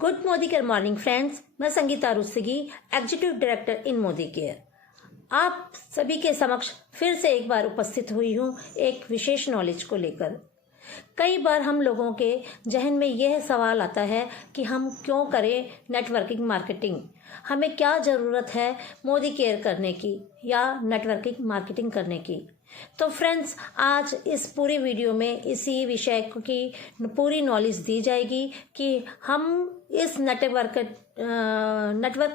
Good Modi care morning friends, मैं Sangeeta Rustagi, executive director in Modi care. आप सभी के समक्ष फिर से एक बार उपस्थित हुई हूँ एक विशेष नॉलेज को लेकर। कई बार हम लोगों के जहन में यह सवाल आता है कि हम क्यों करें नेटवर्किंग मार्केटिंग, हमें क्या ज़रूरत है मोदी केयर करने की या नेटवर्किंग मार्केटिंग करने की। तो फ्रेंड्स, आज इस पूरी वीडियो में इसी विषय की पूरी नॉलेज दी जाएगी कि हम इस नेटवर्क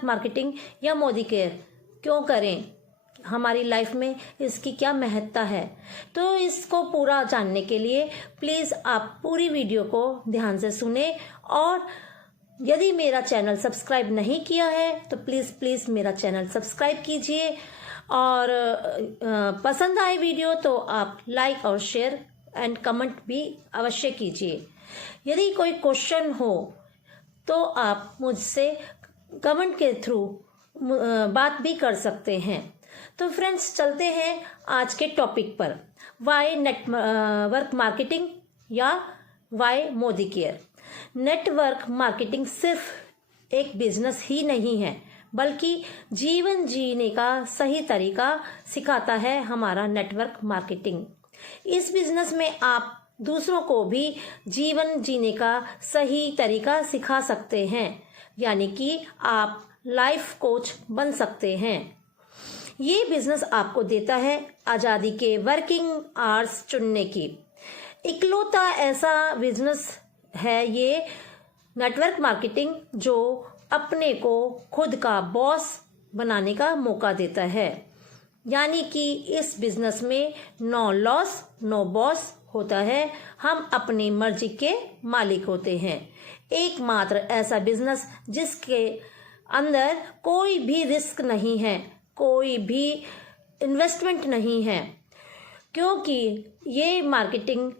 मार्केटिंग या मोदी केयर क्यों करें, हमारी लाइफ में इसकी क्या महत्ता है। तो इसको पूरा जानने के लिए प्लीज़ आप पूरी वीडियो को ध्यान से सुने, और यदि मेरा चैनल सब्सक्राइब नहीं किया है तो प्लीज़ मेरा चैनल सब्सक्राइब कीजिए, और पसंद आए वीडियो तो आप लाइक और शेयर एंड कमेंट भी अवश्य कीजिए। यदि कोई क्वेश्चन हो तो आप मुझसे कमेंट के थ्रू बात भी कर सकते हैं। तो फ्रेंड्स, चलते हैं आज के टॉपिक पर, वाई नेटवर्क मार्केटिंग या why Modi care. Network marketing सिर्फ एक बिजनेस ही नहीं है, बल्कि जीवन जीने का सही तरीका सिखाता है हमारा नेटवर्क मार्केटिंग। इस बिजनेस में आप दूसरों को भी जीवन जीने का सही तरीका सिखा सकते हैं, यानी कि आप लाइफ कोच बन सकते हैं। ये बिजनेस आपको देता है आज़ादी के वर्किंग आवर्स चुनने की। इकलौता ऐसा बिजनेस है ये नेटवर्क मार्केटिंग जो अपने को खुद का बॉस बनाने का मौका देता है, यानी कि इस बिजनेस में नो लॉस नो बॉस होता है। हम अपनी मर्जी के मालिक होते हैं। एकमात्र ऐसा बिजनेस जिसके अंदर कोई भी रिस्क नहीं है, कोई भी इन्वेस्टमेंट नहीं है, क्योंकि ये मार्केटिंग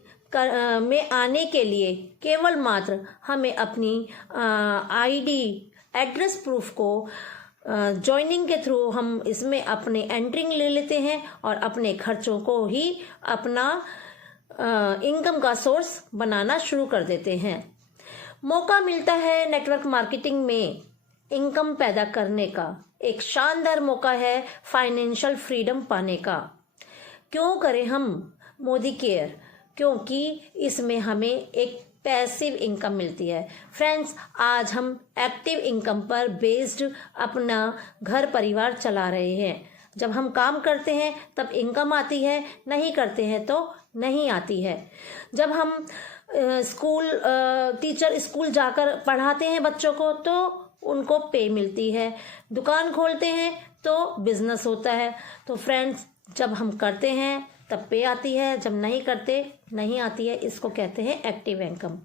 में आने के लिए केवल मात्र हमें अपनी आईडी एड्रेस प्रूफ को जॉइनिंग के थ्रू हम इसमें अपने एंट्रिंग ले लेते हैं और अपने खर्चों को ही अपना इनकम का सोर्स बनाना शुरू कर देते हैं। मौका मिलता है नेटवर्क मार्केटिंग में इनकम पैदा करने का, एक शानदार मौका है फाइनेंशियल फ्रीडम पाने का। क्यों करें हम मोदी केयर? क्योंकि इसमें हमें एक पैसिव इनकम मिलती है। फ्रेंड्स, आज हम एक्टिव इनकम पर बेस्ड अपना घर परिवार चला रहे हैं। जब हम काम करते हैं तब इनकम आती है, नहीं करते हैं तो नहीं आती है। जब हम टीचर स्कूल जाकर पढ़ाते हैं बच्चों को तो उनको पे मिलती है, दुकान खोलते हैं तो बिजनेस होता है। तो फ्रेंड्स, जब हम करते हैं तब पे आती है, जब नहीं करते नहीं आती है। इसको कहते हैं एक्टिव इनकम।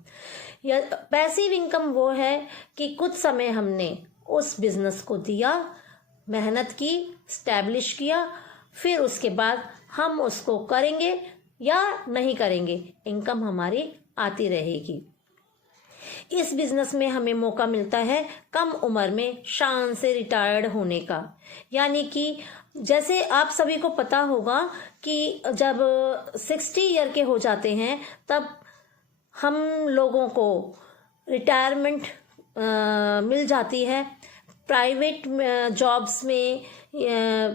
या पैसिव इनकम वो है कि कुछ समय हमने उस बिजनेस को दिया, मेहनत की, स्टैब्लिश किया, फिर उसके बाद हम उसको करेंगे या नहीं करेंगे, इनकम हमारी आती रहेगी। इस बिजनेस में हमें मौका मिलता है कम उम्र में शान से रिटायर्ड होने का, यानी कि जैसे आप सभी को पता होगा कि जब 60 ईयर के हो जाते हैं तब हम लोगों को रिटायरमेंट मिल जाती है। प्राइवेट जॉब्स में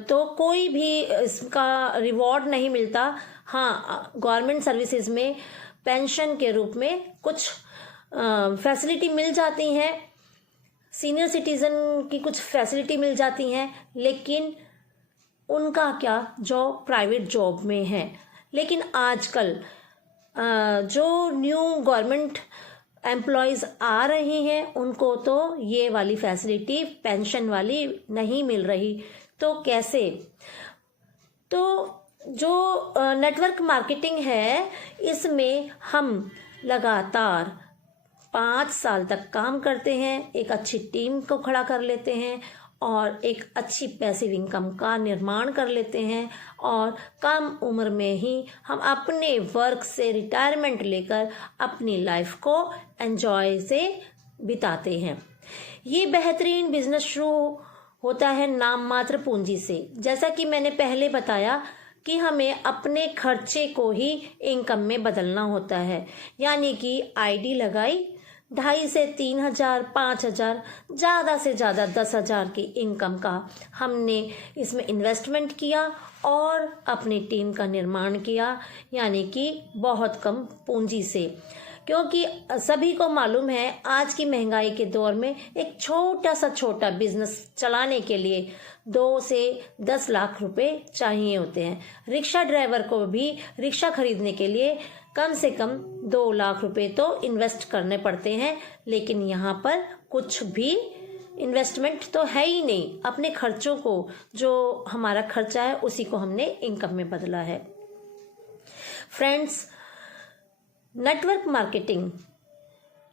तो कोई भी इसका रिवॉर्ड नहीं मिलता। हाँ, गवर्नमेंट सर्विसेज में पेंशन के रूप में कुछ फैसिलिटी मिल जाती हैं, सीनियर सिटीज़न की कुछ फैसिलिटी मिल जाती हैं, लेकिन उनका क्या जो प्राइवेट जॉब में है। लेकिन आजकल जो न्यू गवर्नमेंट एम्प्लॉयज़ आ रही हैं उनको तो ये वाली फैसिलिटी पेंशन वाली नहीं मिल रही। तो कैसे? तो जो नेटवर्क मार्केटिंग है इसमें हम लगातार 5 साल तक काम करते हैं, एक अच्छी टीम को खड़ा कर लेते हैं और एक अच्छी पैसिव इनकम का निर्माण कर लेते हैं, और कम उम्र में ही हम अपने वर्क से रिटायरमेंट लेकर अपनी लाइफ को एंजॉय से बिताते हैं। ये बेहतरीन बिजनेस शुरू होता है नाम मात्र पूंजी से। जैसा कि मैंने पहले बताया कि हमें अपने खर्चे को ही इनकम में बदलना होता है, यानी कि आईडी लगाई, 2,500 से 3,000, 5,000, ज़्यादा से ज़्यादा 10,000 की इनकम का हमने इसमें इन्वेस्टमेंट किया और अपनी टीम का निर्माण किया, यानी कि बहुत कम पूंजी से। क्योंकि सभी को मालूम है आज की महंगाई के दौर में एक छोटा बिजनेस चलाने के लिए 2 से 10 लाख रुपए चाहिए होते हैं। रिक्शा ड्राइवर को भी रिक्शा खरीदने के लिए कम से कम 2 लाख रुपए तो इन्वेस्ट करने पड़ते हैं, लेकिन यहाँ पर कुछ भी इन्वेस्टमेंट तो है ही नहीं। अपने खर्चों को, जो हमारा खर्चा है उसी को हमने इनकम में बदला है। फ्रेंड्स, नेटवर्क मार्केटिंग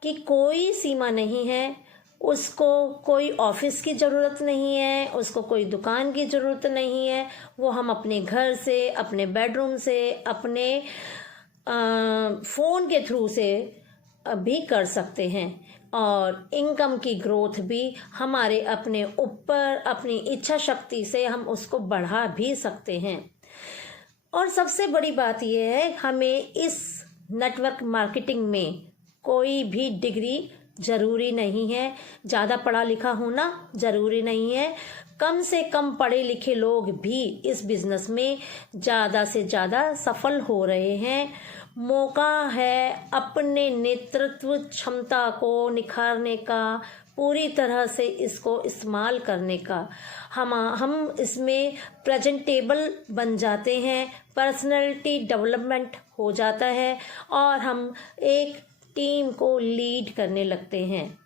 की कोई सीमा नहीं है, उसको कोई ऑफिस की ज़रूरत नहीं है, उसको कोई दुकान की ज़रूरत नहीं है। वो हम अपने घर से, अपने बेडरूम से, अपने फ़ोन के थ्रू से भी कर सकते हैं और इनकम की ग्रोथ भी हमारे अपने ऊपर, अपनी इच्छा शक्ति से हम उसको बढ़ा भी सकते हैं। और सबसे बड़ी बात यह है, हमें इस नेटवर्क मार्केटिंग में कोई भी डिग्री ज़रूरी नहीं है, ज़्यादा पढ़ा लिखा होना ज़रूरी नहीं है। कम से कम पढ़े लिखे लोग भी इस बिज़नेस में ज़्यादा से ज़्यादा सफल हो रहे हैं। मौका है अपने नेतृत्व क्षमता को निखारने का, पूरी तरह से इसको इस्तेमाल करने का। हम इसमें प्रेजेंटेबल बन जाते हैं, पर्सनैलिटी डेवलपमेंट हो जाता है और हम एक टीम को लीड करने लगते हैं।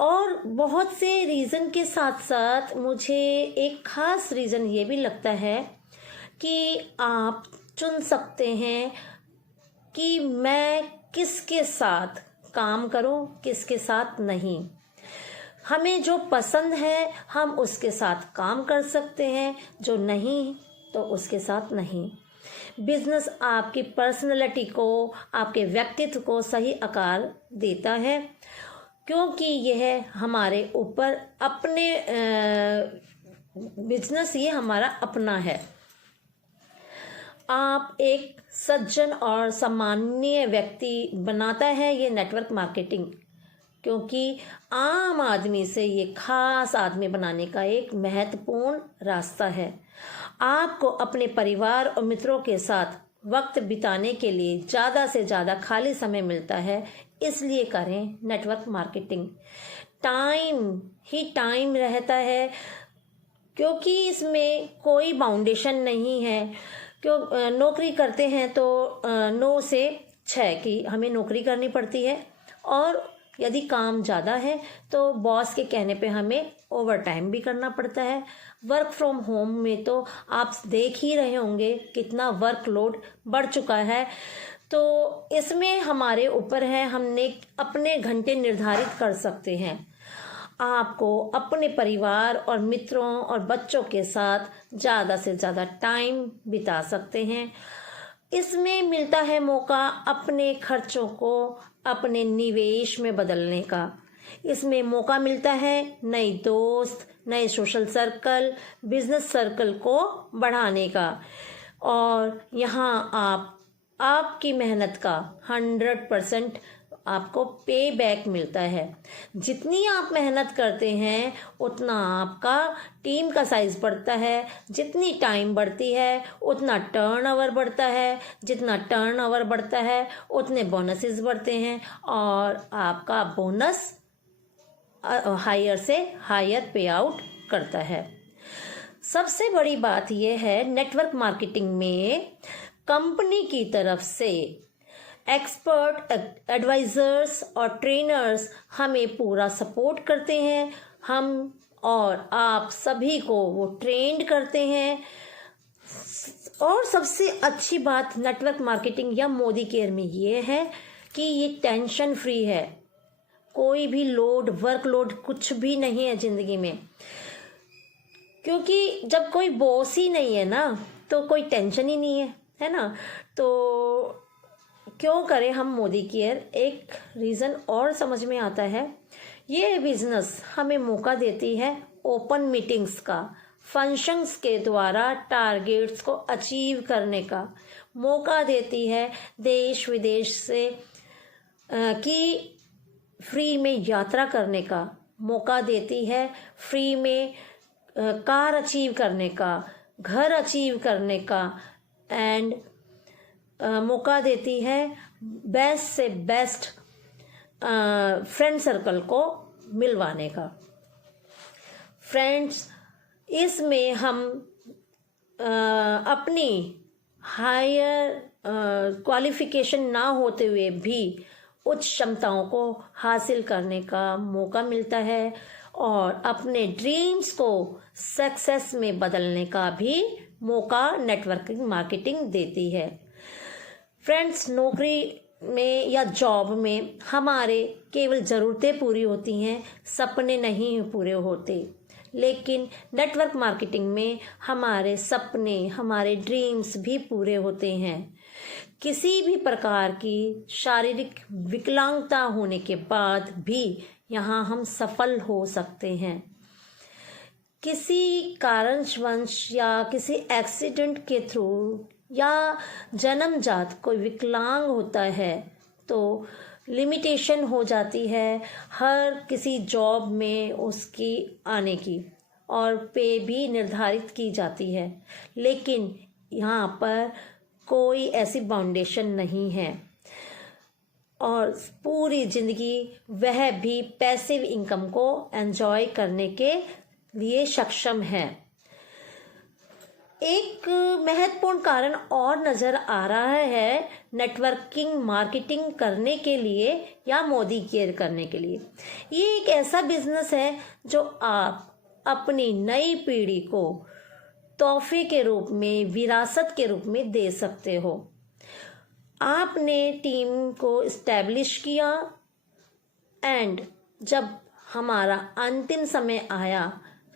और बहुत से रीज़न के साथ साथ मुझे एक ख़ास रीज़न ये भी लगता है कि आप चुन सकते हैं कि मैं किसके साथ काम करूं, किसके साथ नहीं। हमें जो पसंद है हम उसके साथ काम कर सकते हैं, जो नहीं तो उसके साथ नहीं। बिजनेस आपकी पर्सनैलिटी को, आपके व्यक्तित्व को सही आकार देता है, क्योंकि यह हमारे ऊपर अपने बिजनेस ये हमारा अपना है। आप एक सज्जन और सम्माननीय व्यक्ति बनाता है ये नेटवर्क मार्केटिंग, क्योंकि आम आदमी से ये खास आदमी बनाने का एक महत्वपूर्ण रास्ता है। आपको अपने परिवार और मित्रों के साथ वक्त बिताने के लिए ज़्यादा से ज़्यादा खाली समय मिलता है, इसलिए करें नेटवर्क मार्केटिंग। टाइम ही टाइम रहता है, क्योंकि इसमें कोई बाउंडेशन नहीं है। क्यों नौकरी करते हैं तो 9 से 6 की हमें नौकरी करनी पड़ती है, और यदि काम ज़्यादा है तो बॉस के कहने पे हमें ओवर टाइम भी करना पड़ता है। वर्क फ्रॉम होम में तो आप देख ही रहे होंगे कितना वर्कलोड बढ़ चुका है। तो इसमें हमारे ऊपर है, हमने अपने घंटे निर्धारित कर सकते हैं। आपको अपने परिवार और मित्रों और बच्चों के साथ ज़्यादा से ज़्यादा टाइम बिता सकते हैं। इसमें मिलता है मौका अपने खर्चों को अपने निवेश में बदलने का। इसमें मौका मिलता है नए दोस्त, नए सोशल सर्कल, बिजनेस सर्कल को बढ़ाने का, और यहाँ आपकी मेहनत का 100% आपको पे बैक मिलता है। जितनी आप मेहनत करते हैं उतना आपका टीम का साइज बढ़ता है, जितनी टाइम बढ़ती है उतना टर्नओवर बढ़ता है, जितना टर्नओवर बढ़ता है उतने बोनसेस बढ़ते हैं, और आपका बोनस हायर से हायर पे आउट करता है। सबसे बड़ी बात यह है, नेटवर्क मार्केटिंग में कंपनी की तरफ से एक्सपर्ट एडवाइज़र्स और ट्रेनर्स हमें पूरा सपोर्ट करते हैं। हम और आप सभी को वो ट्रेंड करते हैं। और सबसे अच्छी बात नेटवर्क मार्केटिंग या मोदी केयर में ये है कि ये टेंशन फ्री है। कोई भी लोड, वर्कलोड कुछ भी नहीं है ज़िंदगी में, क्योंकि जब कोई बॉस ही नहीं है ना तो कोई टेंशन ही नहीं है ना। तो क्यों करें हम मोदी केयर। एक रीज़न और समझ में आता है, ये बिज़नेस हमें मौका देती है ओपन मीटिंग्स का, फंक्शंस के द्वारा टारगेट्स को अचीव करने का मौका देती है। देश विदेश से की फ्री में यात्रा करने का मौका देती है, फ्री में कार अचीव करने का, घर अचीव करने का एंड मौका देती है बेस्ट से बेस्ट फ्रेंड सर्कल को मिलवाने का। फ्रेंड्स, इसमें हम अपनी हायर क्वालिफिकेशन ना होते हुए भी उच्च क्षमताओं को हासिल करने का मौका मिलता है और अपने ड्रीम्स को सक्सेस में बदलने का भी मौका नेटवर्किंग मार्केटिंग देती है। फ्रेंड्स, नौकरी में या जॉब में हमारे केवल ज़रूरतें पूरी होती हैं, सपने नहीं पूरे होते। लेकिन नेटवर्क मार्केटिंग में हमारे सपने, हमारे ड्रीम्स भी पूरे होते हैं। किसी भी प्रकार की शारीरिक विकलांगता होने के बाद भी यहाँ हम सफल हो सकते हैं। किसी कारणवश या किसी एक्सीडेंट के थ्रू या जन्मजात कोई विकलांग होता है तो लिमिटेशन हो जाती है हर किसी जॉब में उसकी आने की और पे भी निर्धारित की जाती है। लेकिन यहाँ पर कोई ऐसी बाउंडेशन नहीं है और पूरी ज़िंदगी वह भी पैसिव इनकम को एंजॉय करने के लिए सक्षम है। एक महत्वपूर्ण कारण और नज़र आ रहा है नेटवर्किंग मार्केटिंग करने के लिए या मोदी केयर करने के लिए। ये एक ऐसा बिजनेस है जो आप अपनी नई पीढ़ी को तोहफे के रूप में, विरासत के रूप में दे सकते हो। आपने टीम को इस्टेब्लिश किया एंड जब हमारा अंतिम समय आया,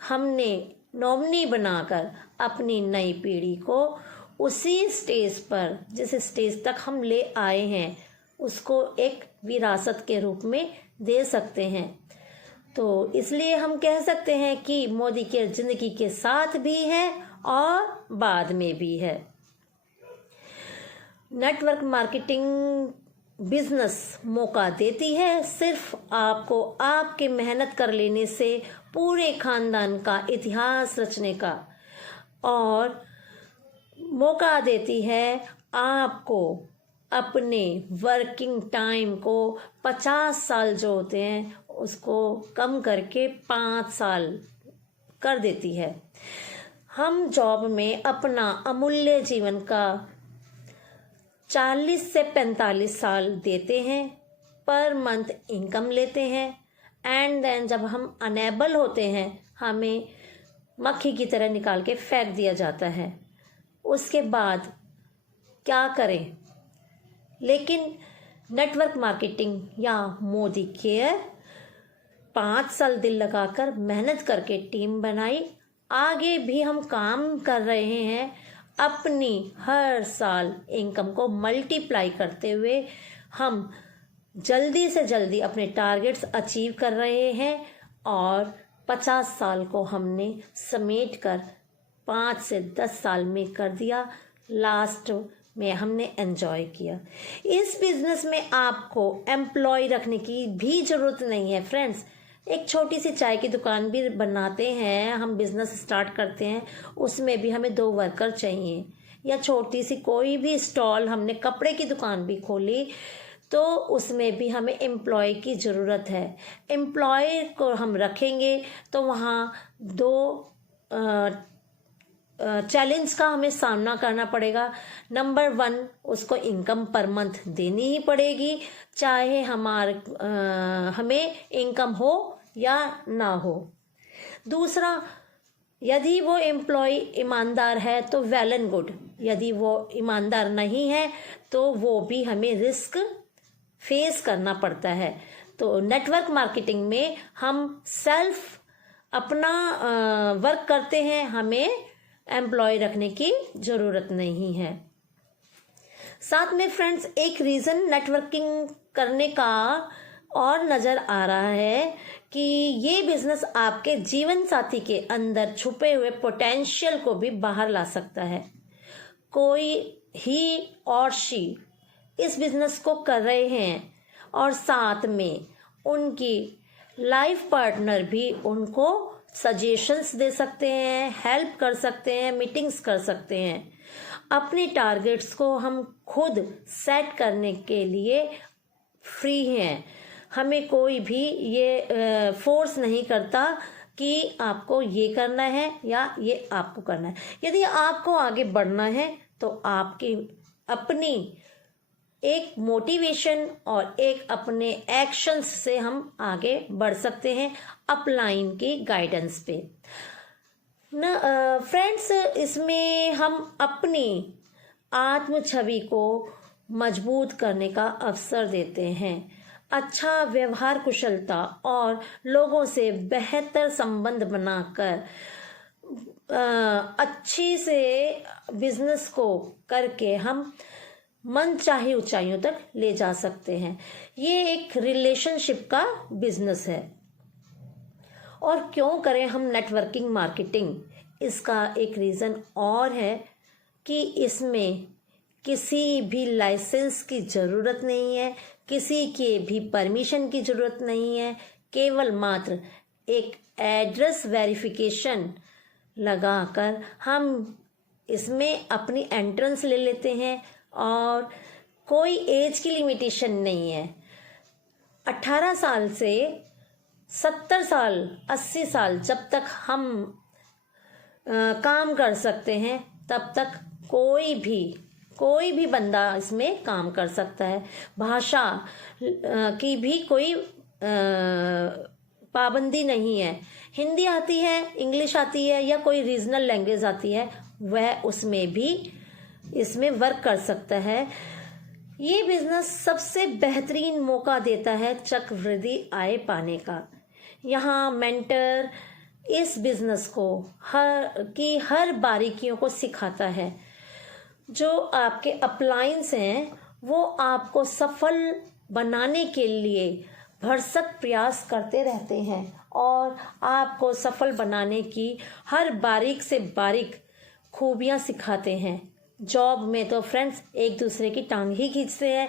हमने नॉमिनी बनाकर अपनी नई पीढ़ी को उसी स्टेज पर, जिस स्टेज तक हम ले आए हैं, उसको एक विरासत के रूप में दे सकते हैं। तो इसलिए हम कह सकते हैं कि मोदी के ज़िंदगी के साथ भी है और बाद में भी है। नेटवर्क मार्केटिंग बिजनेस मौका देती है सिर्फ आपको आपके मेहनत कर लेने से पूरे खानदान का इतिहास रचने का, और मौका देती है आपको अपने वर्किंग टाइम को 50 साल जो होते हैं उसको कम करके 5 साल कर देती है। हम जॉब में अपना अमूल्य जीवन का 40 से 45 साल देते हैं, पर मंथ इनकम लेते हैं एंड देन जब हम अनेबल होते हैं हमें मक्खी की तरह निकाल के फेंक दिया जाता है। उसके बाद क्या करें? लेकिन नेटवर्क मार्केटिंग या मोदी केयर 5 साल दिल लगाकर मेहनत करके टीम बनाई, आगे भी हम काम कर रहे हैं, अपनी हर साल इनकम को मल्टीप्लाई करते हुए हम जल्दी से जल्दी अपने टारगेट्स अचीव कर रहे हैं और 50 साल को हमने समेट कर 5 से 10 साल में कर दिया। लास्ट में हमने एंजॉय किया। इस बिजनेस में आपको एम्प्लॉय रखने की भी ज़रूरत नहीं है फ्रेंड्स। एक छोटी सी चाय की दुकान भी बनाते हैं, हम बिज़नेस स्टार्ट करते हैं, उसमें भी हमें 2 वर्कर चाहिए। या छोटी सी कोई भी स्टॉल, हमने कपड़े की दुकान भी खोली तो उसमें भी हमें एम्प्लॉय की ज़रूरत है। एम्प्लॉय को हम रखेंगे तो वहाँ 2 चैलेंज का हमें सामना करना पड़ेगा। नंबर 1, उसको इनकम पर मंथ देनी ही पड़ेगी, चाहे हमें इनकम हो या ना हो। दूसरा, यदि वो एम्प्लॉय ईमानदार है तो वेल एंड गुड, यदि वो ईमानदार नहीं है तो वो भी हमें रिस्क फेस करना पड़ता है। तो नेटवर्क मार्केटिंग में हम सेल्फ अपना वर्क करते हैं, हमें एम्प्लॉय रखने की ज़रूरत नहीं है। साथ में फ्रेंड्स, एक रीज़न नेटवर्किंग करने का और नज़र आ रहा है कि ये बिज़नेस आपके जीवन साथी के अंदर छुपे हुए पोटेंशियल को भी बाहर ला सकता है। कोई ही और शी इस बिज़नेस को कर रहे हैं और साथ में उनकी लाइफ पार्टनर भी उनको सजेशंस दे सकते हैं, हेल्प कर सकते हैं, मीटिंग्स कर सकते हैं। अपने टारगेट्स को हम खुद सेट करने के लिए फ्री हैं। हमें कोई भी ये फोर्स नहीं करता कि आपको ये करना है या ये आपको करना है। यदि आपको आगे बढ़ना है तो आपकी अपनी एक मोटिवेशन और एक अपने एक्शंस से हम आगे बढ़ सकते हैं अपलाइन की गाइडेंस पे न। फ्रेंड्स, इसमें हम अपनी आत्म छवि को मजबूत करने का अवसर देते हैं। अच्छा व्यवहार कुशलता और लोगों से बेहतर संबंध बनाकर अच्छी से बिजनेस को करके हम मन चाहे ऊंचाइयों तक ले जा सकते हैं। ये एक रिलेशनशिप का बिजनेस है। और क्यों करें हम नेटवर्किंग मार्केटिंग? इसका एक रीज़न और है कि इसमें किसी भी लाइसेंस की ज़रूरत नहीं है, किसी के भी परमिशन की ज़रूरत नहीं है। केवल मात्र एक एड्रेस वेरिफिकेशन लगाकर हम इसमें अपनी एंट्रेंस ले लेते हैं और कोई एज की लिमिटेशन नहीं है। 18 साल से 70 साल 80 साल जब तक हम काम कर सकते हैं तब तक कोई भी बंदा इसमें काम कर सकता है। भाषा की भी कोई पाबंदी नहीं है। हिंदी आती है, इंग्लिश आती है या कोई रीजनल लैंग्वेज आती है, वह उसमें भी इसमें वर्क कर सकता है। ये बिजनेस सबसे बेहतरीन मौका देता है चक्रवृद्धि आय पाने का। यहाँ मेंटर इस बिजनेस को हर बारीकियों को सिखाता है। जो आपके अपलाइंस हैं वो आपको सफल बनाने के लिए भरसक प्रयास करते रहते हैं और आपको सफल बनाने की हर बारीक से बारीक खूबियाँ सिखाते हैं। जॉब में तो फ्रेंड्स एक दूसरे की टांग ही खींचते हैं,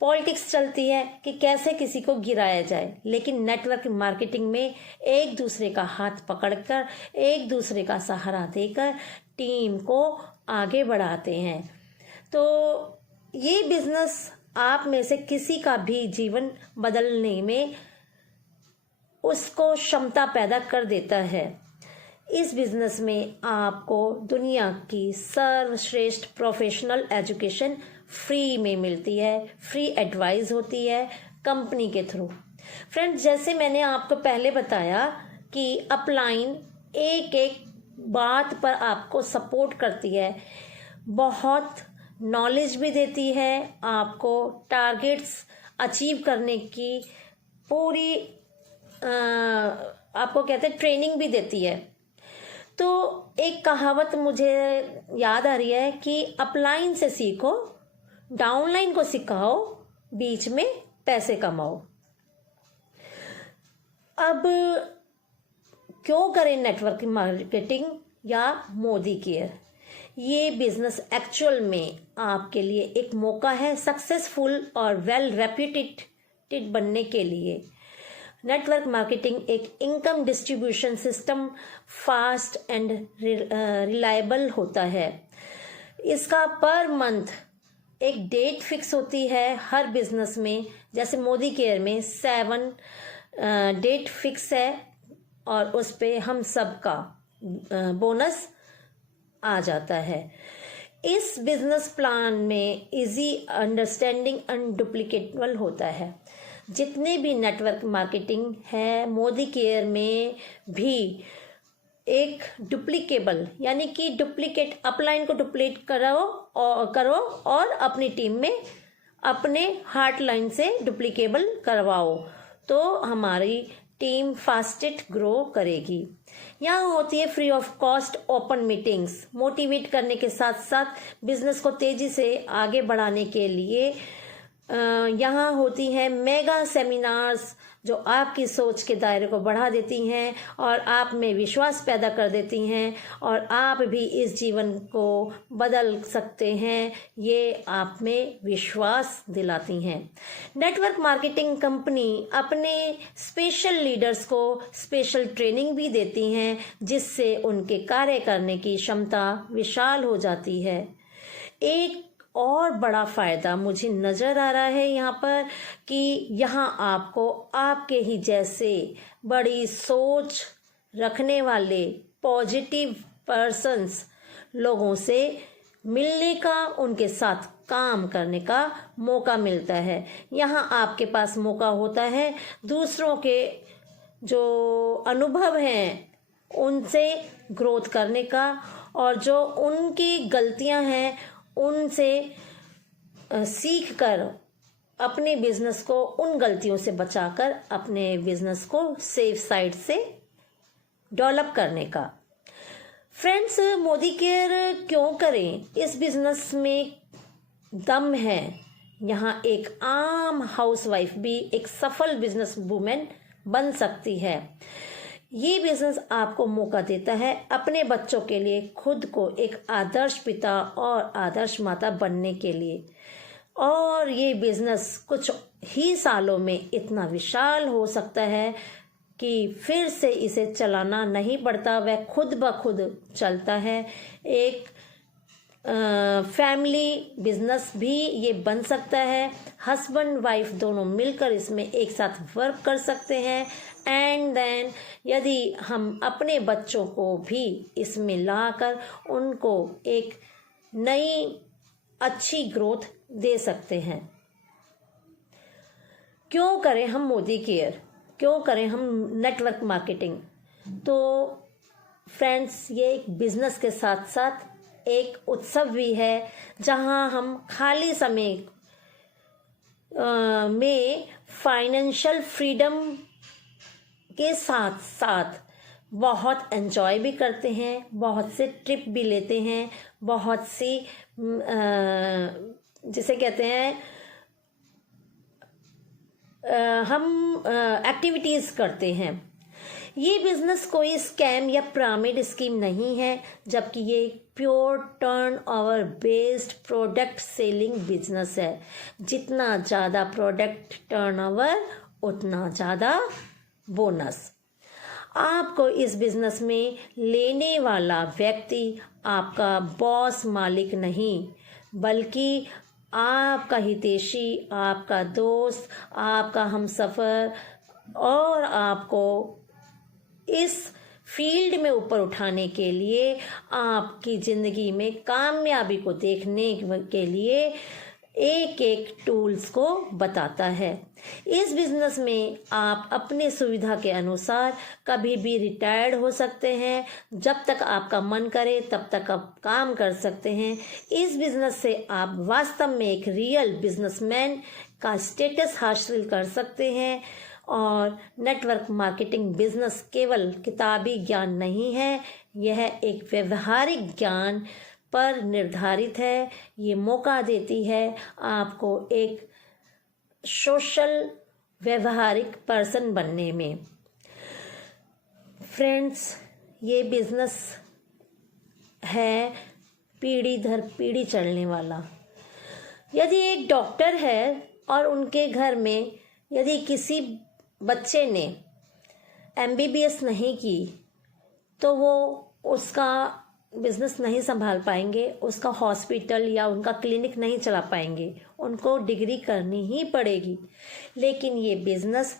पॉलिटिक्स चलती है कि कैसे किसी को गिराया जाए, लेकिन नेटवर्क मार्केटिंग में एक दूसरे का हाथ पकड़कर, एक दूसरे का सहारा देकर टीम को आगे बढ़ाते हैं। तो ये बिजनेस आप में से किसी का भी जीवन बदलने में उसको क्षमता पैदा कर देता है। इस बिजनेस में आपको दुनिया की सर्वश्रेष्ठ प्रोफेशनल एजुकेशन फ्री में मिलती है, फ्री एडवाइस होती है कंपनी के थ्रू। फ्रेंड्स, जैसे मैंने आपको पहले बताया कि अपलाइन एक एक बात पर आपको सपोर्ट करती है, बहुत नॉलेज भी देती है, आपको टारगेट्स अचीव करने की पूरी आपको कहते हैं ट्रेनिंग भी देती है। तो एक कहावत मुझे याद आ रही है कि अपलाइन से सीखो, डाउनलाइन को सिखाओ, बीच में पैसे कमाओ। अब क्यों करें नेटवर्क मार्केटिंग या मोदी केयर? ये बिजनेस एक्चुअल में आपके लिए एक मौका है सक्सेसफुल और वेल रेप्यूटेड बनने के लिए। नेटवर्क मार्केटिंग एक income distribution system fast and reliable होता है। इसका पर मंथ एक डेट फिक्स होती है हर बिजनेस में। जैसे मोदी केयर में 7 डेट फिक्स है और उस पे हम सबका बोनस आ जाता है। इस बिजनेस प्लान में इजी अंडरस्टैंडिंग अनडुप्लीकेटेबल होता है। जितने भी नेटवर्क मार्केटिंग है, मोदी केयर में भी एक डुप्लीकेबल यानी कि डुप्लीकेट अपलाइन को डुप्लीकेट करो और अपनी टीम में अपने हार्ट लाइन से डुप्लीकेबल करवाओ तो हमारी टीम फास्टेस्ट ग्रो करेगी। यहाँ होती है free of cost open meetings. Motivate करने के साथ साथ बिजनेस को तेजी से आगे बढ़ाने के लिए यहाँ होती हैं मेगा सेमिनार्स जो आपकी सोच के दायरे को बढ़ा देती हैं और आप में विश्वास पैदा कर देती हैं और आप भी इस जीवन को बदल सकते हैं, ये आप में विश्वास दिलाती हैं। नेटवर्क मार्केटिंग कंपनी अपने स्पेशल लीडर्स को स्पेशल ट्रेनिंग भी देती हैं जिससे उनके कार्य करने की क्षमता विशाल हो जाती है। एक और बड़ा फ़ायदा मुझे नज़र आ रहा है यहाँ पर कि यहाँ आपको आपके ही जैसे बड़ी सोच रखने वाले पॉजिटिव पर्सन्स लोगों से मिलने का, उनके साथ काम करने का मौका मिलता है। यहाँ आपके पास मौका होता है दूसरों के जो अनुभव हैं उनसे ग्रोथ करने का और जो उनकी गलतियाँ हैं उनसे सीख कर अपने बिजनेस को उन गलतियों से बचाकर अपने बिजनेस को सेफ साइड से डेवलप करने का। फ्रेंड्स, मोदी केयर क्यों करें? इस बिजनेस में दम है। यहाँ एक आम हाउसवाइफ भी एक सफल बिजनेस वूमेन बन सकती है। ये बिजनेस आपको मौका देता है अपने बच्चों के लिए खुद को एक आदर्श पिता और आदर्श माता बनने के लिए, और ये बिजनेस कुछ ही सालों में इतना विशाल हो सकता है कि फिर से इसे चलाना नहीं पड़ता, वह खुद ब खुद चलता है। एक फैमिली बिजनेस भी ये बन सकता है। हस्बैंड वाइफ दोनों मिलकर इसमें एक साथ वर्क कर सकते हैं। एंड देन यदि हम अपने बच्चों को भी इसमें लाकर उनको एक नई अच्छी ग्रोथ दे सकते हैं। क्यों करें हम मोदी केयर, क्यों करें हम नेटवर्क मार्केटिंग? तो फ्रेंड्स, ये एक बिजनेस के साथ साथ एक उत्सव भी है जहां हम खाली समय में फाइनेंशियल फ्रीडम के साथ साथ बहुत एंजॉय भी करते हैं, बहुत से ट्रिप भी लेते हैं, बहुत सी जिसे कहते हैं हम एक्टिविटीज़ करते हैं। ये बिजनेस कोई स्कैम या पिरामिड स्कीम नहीं है, जबकि ये एक pure turnover based product selling business है। जितना ज़्यादा प्रोडक्ट टर्नओवर उतना ज़्यादा बोनस। आपको इस बिजनेस में लेने वाला व्यक्ति आपका बॉस मालिक नहीं, बल्कि आपका हितैषी, आपका दोस्त, आपका हमसफ़र, और आपको इस फील्ड में ऊपर उठाने के लिए, आपकी ज़िंदगी में कामयाबी को देखने के लिए एक एक टूल्स को बताता है। इस बिज़नेस में आप अपने सुविधा के अनुसार कभी भी रिटायर्ड हो सकते हैं। जब तक आपका मन करे तब तक आप काम कर सकते हैं। इस बिज़नेस से आप वास्तव में एक रियल बिजनेसमैन का स्टेटस हासिल कर सकते हैं। और नेटवर्क मार्केटिंग बिजनेस केवल किताबी ज्ञान नहीं है, यह एक व्यवहारिक ज्ञान पर निर्धारित है। ये मौका देती है आपको एक सोशल व्यवहारिक पर्सन बनने में। फ्रेंड्स, ये बिजनेस है पीढ़ी दर पीढ़ी चलने वाला। यदि एक डॉक्टर है और उनके घर में यदि किसी बच्चे ने MBBS नहीं की तो वो उसका बिजनेस नहीं संभाल पाएंगे, उसका हॉस्पिटल या उनका क्लिनिक नहीं चला पाएंगे, उनको डिग्री करनी ही पड़ेगी। लेकिन ये बिजनेस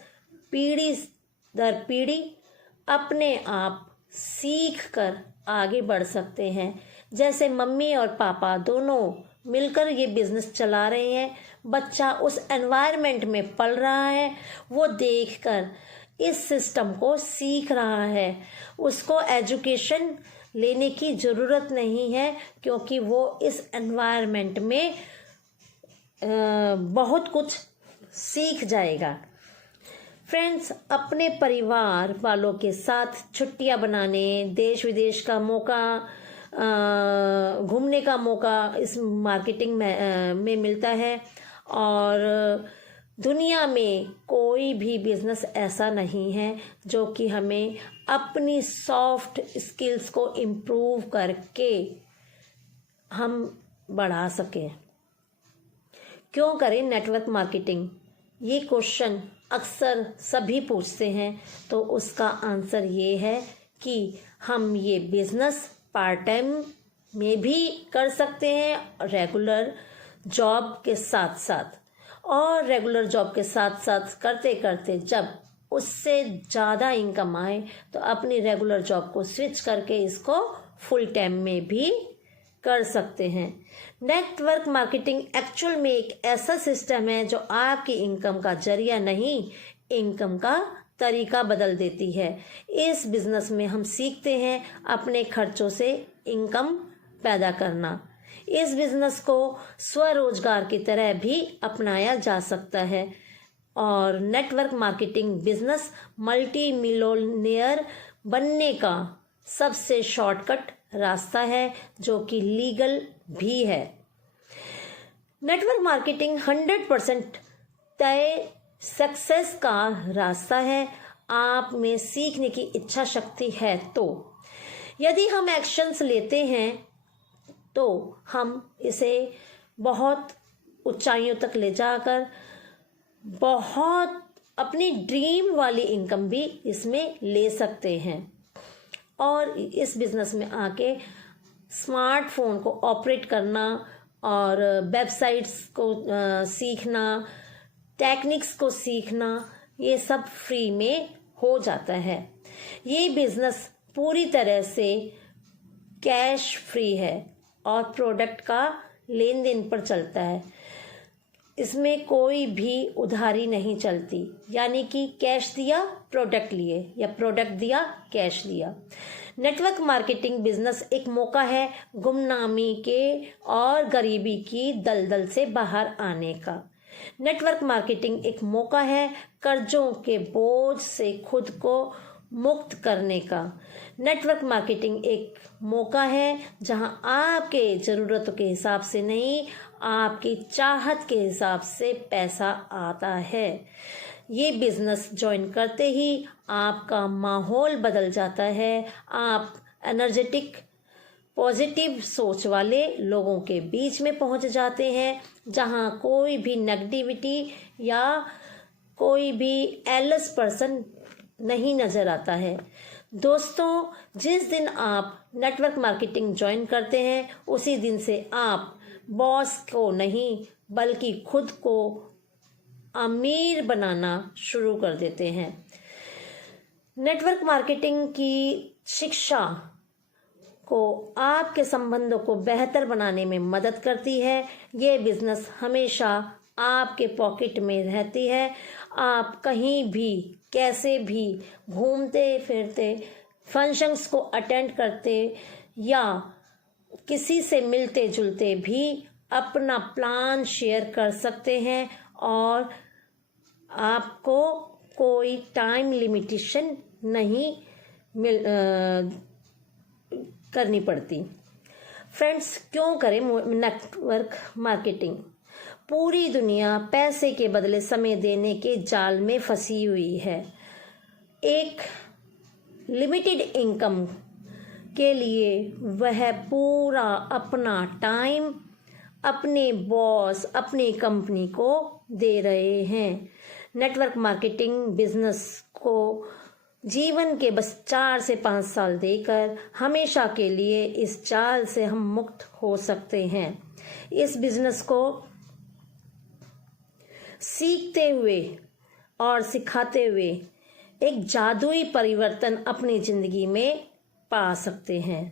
पीढ़ी दर पीढ़ी अपने आप सीख कर आगे बढ़ सकते हैं। जैसे मम्मी और पापा दोनों मिलकर ये बिजनेस चला रहे हैं, बच्चा उस एनवायरनमेंट में पल रहा है, वो देखकर इस सिस्टम को सीख रहा है। उसको एजुकेशन लेने की ज़रूरत नहीं है, क्योंकि वो इस एनवायरनमेंट में बहुत कुछ सीख जाएगा। फ्रेंड्स, अपने परिवार वालों के साथ छुट्टियां बनाने, देश विदेश का मौका, घूमने का मौका इस मार्केटिंग में मिलता है। और दुनिया में कोई भी बिजनेस ऐसा नहीं है जो कि हमें अपनी सॉफ्ट स्किल्स को इम्प्रूव करके हम बढ़ा सकें। क्यों करें नेटवर्क मार्केटिंग? ये क्वेश्चन अक्सर सभी पूछते हैं, तो उसका आंसर ये है कि हम ये बिजनेस पार्ट टाइम में भी कर सकते हैं रेगुलर जॉब के साथ साथ, और रेगुलर जॉब के साथ साथ करते करते जब उससे ज़्यादा इनकम आए तो अपनी रेगुलर जॉब को स्विच करके इसको फुल टाइम में भी कर सकते हैं। नेटवर्क मार्केटिंग एक्चुअल में एक ऐसा सिस्टम है जो आपकी इनकम का जरिया नहीं, इनकम का तरीका बदल देती है। इस बिजनेस में हम सीखते हैं अपने खर्चों से इनकम पैदा करना। इस बिजनेस को स्वरोजगार की तरह भी अपनाया जा सकता है और network marketing business multi millionaire बनने का सबसे शॉर्टकट रास्ता है, जो कि लीगल भी है। नेटवर्क मार्केटिंग 100% तय सक्सेस का रास्ता है। आप में सीखने की इच्छा शक्ति है तो यदि हम एक्शंस लेते हैं तो हम इसे बहुत ऊंचाइयों तक ले जाकर बहुत अपनी ड्रीम वाली इनकम भी इसमें ले सकते हैं। और इस बिज़नेस में आके स्मार्टफोन को ऑपरेट करना और वेबसाइट्स को सीखना, टेक्निक्स को सीखना, ये सब फ्री में हो जाता है। ये बिज़नेस पूरी तरह से कैश फ्री है और प्रोडक्ट का लेन देन पर चलता है। इसमें कोई भी उधारी नहीं चलती, यानी कि कैश दिया प्रोडक्ट लिए या प्रोडक्ट दिया कैश लिया। नेटवर्क मार्केटिंग बिजनेस एक मौका है गुमनामी के और गरीबी की दलदल से बाहर आने का। नेटवर्क मार्केटिंग एक मौका है कर्जों के बोझ से खुद को मुक्त करने का। नेटवर्क मार्केटिंग एक मौका है जहां आपके ज़रूरतों के हिसाब से नहीं, आपकी चाहत के हिसाब से पैसा आता है। ये बिजनेस ज्वाइन करते ही आपका माहौल बदल जाता है। आप एनर्जेटिक पॉजिटिव सोच वाले लोगों के बीच में पहुंच जाते हैं, जहां कोई भी नेगेटिविटी या कोई भी एलस पर्सन नहीं नज़र आता है। दोस्तों, जिस दिन आप नेटवर्क मार्केटिंग ज्वाइन करते हैं उसी दिन से आप बॉस को नहीं बल्कि खुद को अमीर बनाना शुरू कर देते हैं। नेटवर्क मार्केटिंग की शिक्षा को आपके संबंधों को बेहतर बनाने में मदद करती है। ये बिजनेस हमेशा आपके पॉकेट में रहती है। आप कहीं भी कैसे भी घूमते फिरते, फंक्शंस को अटेंड करते या किसी से मिलते जुलते भी अपना प्लान शेयर कर सकते हैं और आपको कोई टाइम लिमिटेशन नहीं करनी पड़ती। फ्रेंड्स, क्यों करें नेटवर्क मार्केटिंग? पूरी दुनिया पैसे के बदले समय देने के जाल में फंसी हुई है। एक लिमिटेड इनकम के लिए वह पूरा अपना टाइम अपने बॉस, अपनी कंपनी को दे रहे हैं। नेटवर्क मार्केटिंग बिजनेस को जीवन के बस 4 से 5 साल देकर हमेशा के लिए इस जाल से हम मुक्त हो सकते हैं। इस बिजनेस को सीखते हुए और सिखाते हुए एक जादुई परिवर्तन अपनी जिंदगी में पा सकते हैं।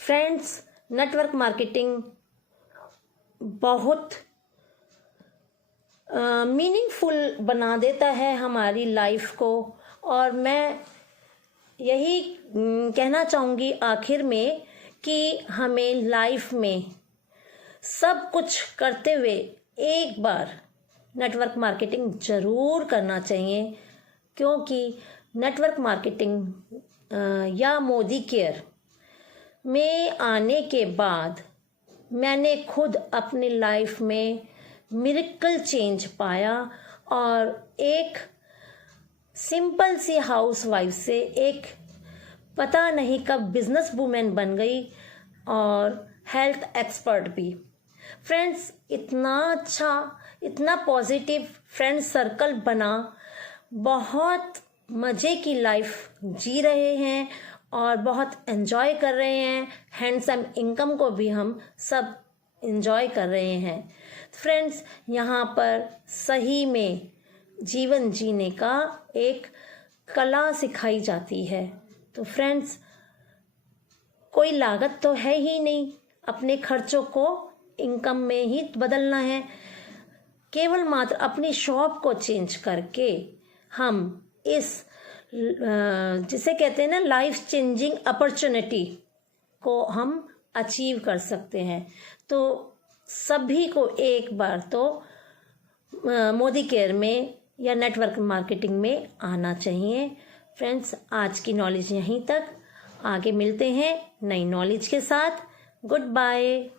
फ्रेंड्स, नेटवर्क मार्केटिंग बहुत मीनिंगफुल बना देता है हमारी लाइफ को, और मैं यही कहना चाहूँगी आखिर में कि हमें लाइफ में सब कुछ करते हुए एक बार नेटवर्क मार्केटिंग ज़रूर करना चाहिए, क्योंकि नेटवर्क मार्केटिंग या मोदी केयर में आने के बाद मैंने खुद अपनी लाइफ में मिरेकल चेंज पाया और एक सिंपल सी हाउसवाइफ से एक पता नहीं कब बिजनेस वूमेन बन गई और हेल्थ एक्सपर्ट भी। फ्रेंड्स, इतना अच्छा, इतना पॉजिटिव फ्रेंड सर्कल बना, बहुत मज़े की लाइफ जी रहे हैं और बहुत एंजॉय कर रहे हैं। हैंडसम इनकम को भी हम सब एंजॉय कर रहे हैं। फ्रेंड्स, यहाँ पर सही में जीवन जीने का एक कला सिखाई जाती है। तो फ्रेंड्स, कोई लागत तो है ही नहीं, अपने खर्चों को इनकम में ही बदलना है। केवल मात्र अपनी शॉप को चेंज करके हम इस जिसे कहते हैं ना लाइफ चेंजिंग अपॉर्चुनिटी को हम अचीव कर सकते हैं। तो सभी को एक बार तो मोदी केयर में या नेटवर्क मार्केटिंग में आना चाहिए। फ्रेंड्स, आज की नॉलेज यहीं तक, आगे मिलते हैं नई नॉलेज के साथ। Good bye.